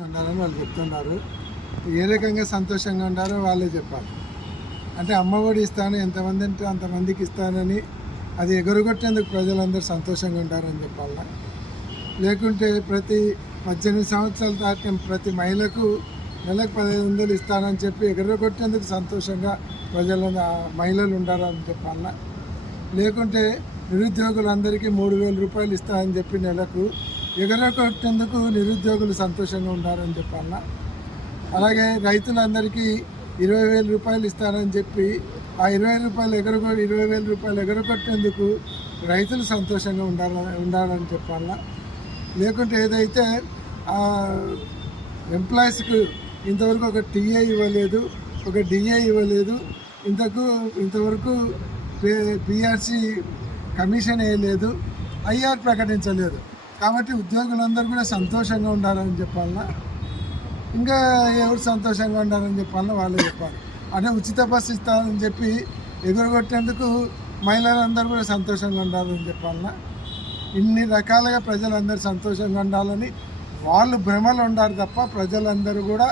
ఉన్నారని వాళ్ళు చెప్తున్నారు. ఏ రకంగా సంతోషంగా ఉన్నారో వాళ్ళే చెప్పాలి. అంటే అమ్మఒడి ఇస్తాను, ఎంతమంది అంటే అంతమందికి ఇస్తానని అది ఎగురగొట్టేందుకు ప్రజలందరూ సంతోషంగా ఉంటారని చెప్పాలా? లేకుంటే ప్రతి 18 సంవత్సరాలు దాటిన ప్రతి మహిళకు నెలకు 1500 ఇస్తానని చెప్పి ఎగురగొట్టేందుకు సంతోషంగా మహిళలు ఉండాలని చెప్పాలా? లేకుంటే నిరుద్యోగులందరికీ 3000 రూపాయలు ఇస్తానని చెప్పి నెలకు ఎగరగొట్టేందుకు నిరుద్యోగులు సంతోషంగా ఉండాలని చెప్పాలా? అలాగే రైతులందరికీ 20,000 రూపాయలు ఇస్తానని చెప్పి ఆ 20,000 రూపాయలు ఎగరగొట్టేందుకు రైతులు సంతోషంగా ఉండాలని చెప్పాలా? లేకుంటే ఏదైతే ఎంప్లాయీస్కి ఇంతవరకు ఒక టీఏ ఇవ్వలేదు, ఒక డిఏ ఇవ్వలేదు, ఇంతవరకు పిఆర్సీ కమిషన్ వేయలేదు, ఐఆర్ ప్రకటించలేదు. కాబట్టి ఉద్యోగులందరూ కూడా సంతోషంగా ఉండాలని చెప్పాలన్నా, ఇంకా ఎవరు సంతోషంగా ఉండాలని చెప్పాలన్నా వాళ్ళే చెప్పాలి. అంటే ఉచిత బస్సు ఇస్తానని చెప్పి ఎగురగొట్టేందుకు మహిళలందరూ కూడా సంతోషంగా ఉండాలని చెప్పాలన్నా, ఇన్ని రకాలుగా ప్రజలందరూ సంతోషంగా ఉండాలని వాళ్ళు భ్రమలు ఉండారు తప్ప ప్రజలందరూ కూడా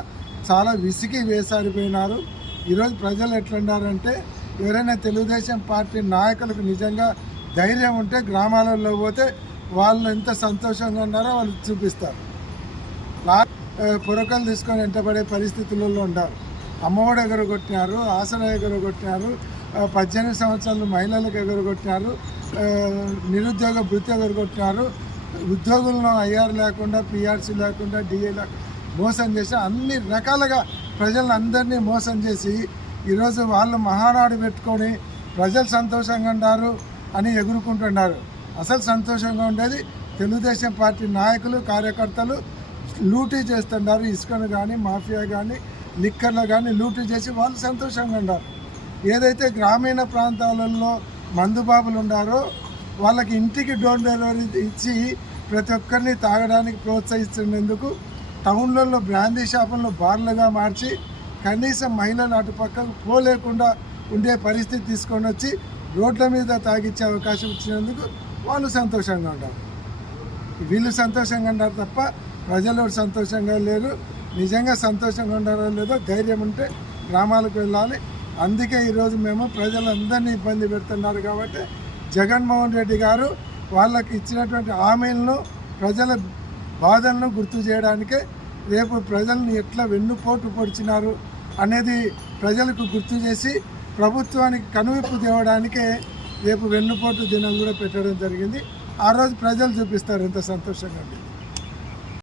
చాలా విసిగి వేసారిపోయినారు. ఈరోజు ప్రజలు ఎట్లున్నారంటే, ఎవరైనా తెలుగుదేశం పార్టీ నాయకులకు నిజంగా ధైర్యం ఉంటే గ్రామాలలో పోతే వాళ్ళు ఎంత సంతోషంగా ఉన్నారో వాళ్ళు చూపిస్తారు. పొరకలు తీసుకొని వెంటబడే పరిస్థితులలో ఉన్నారు. అమ్మఒడి ఎగరగొట్టినారు, ఆసరా ఎగరగొట్టినారు, 18 సంవత్సరాలు మహిళలకు ఎగరగొట్టినారు, నిరుద్యోగ భృతి ఎగరగొట్టినారు, ఉద్యోగులను ఐఆర్ లేకుండా, పిఆర్సీ లేకుండా, డిఏ లేకుండా మోసం చేసి అన్ని రకాలుగా ప్రజలందరినీ మోసం చేసి ఈరోజు వాళ్ళు మహానాడు పెట్టుకొని ప్రజలు సంతోషంగా ఉన్నారు అని ఎగురుకుంటున్నారు. అసలు సంతోషంగా ఉండేది తెలుగుదేశం పార్టీ నాయకులు, కార్యకర్తలు లూటీ చేస్తున్నారు. ఇసుకను కానీ, మాఫియా కానీ, లిక్కర్లు కానీ లూటీ చేసి వాళ్ళు సంతోషంగా ఉన్నారు. ఏదైతే గ్రామీణ ప్రాంతాలలో మందుబాబులు ఉన్నారో వాళ్ళకి ఇంటికి డోర్ డెలివరీ ఇచ్చి ప్రతి ఒక్కరిని తాగడానికి ప్రోత్సహిస్తున్నందుకు టౌన్లలో బ్రాందీ షాపులను బార్లుగా మార్చి కనీసం మహిళలు అటు పక్కకు పోలేకుండా ఉండే పరిస్థితి తీసుకొని వచ్చి రోడ్ల మీద తాగిచ్చే అవకాశం ఇచ్చినందుకు వాళ్ళు సంతోషంగా ఉన్నారు. వీళ్ళు సంతోషంగా ఉన్నారు తప్ప ప్రజలు సంతోషంగా లేరు. నిజంగా సంతోషంగా ఉన్నారో లేదో ధైర్యం ఉంటే గ్రామాలకు వెళ్ళాలి. అందుకే ఈరోజు మేము ప్రజలందరినీ ఇబ్బంది పెడుతున్నారు కాబట్టి జగన్మోహన్ రెడ్డి గారు వాళ్ళకి ఇచ్చినటువంటి హామీలను, ప్రజల బాధలను గుర్తు చేయడానికే రేపు ప్రజల్ని ఎట్లా వెన్నుపోటు పొడిచినారు అనేది ప్రజలకు గుర్తు చేసి ప్రభుత్వానికి కనువిప్పు తేవడానికే రేపు వెన్నుపోటు దినం కూడా పెట్టడం జరిగింది. ఆ రోజు ప్రజలు చూపిస్తారు ఎంత సంతోషంగా ఉంది.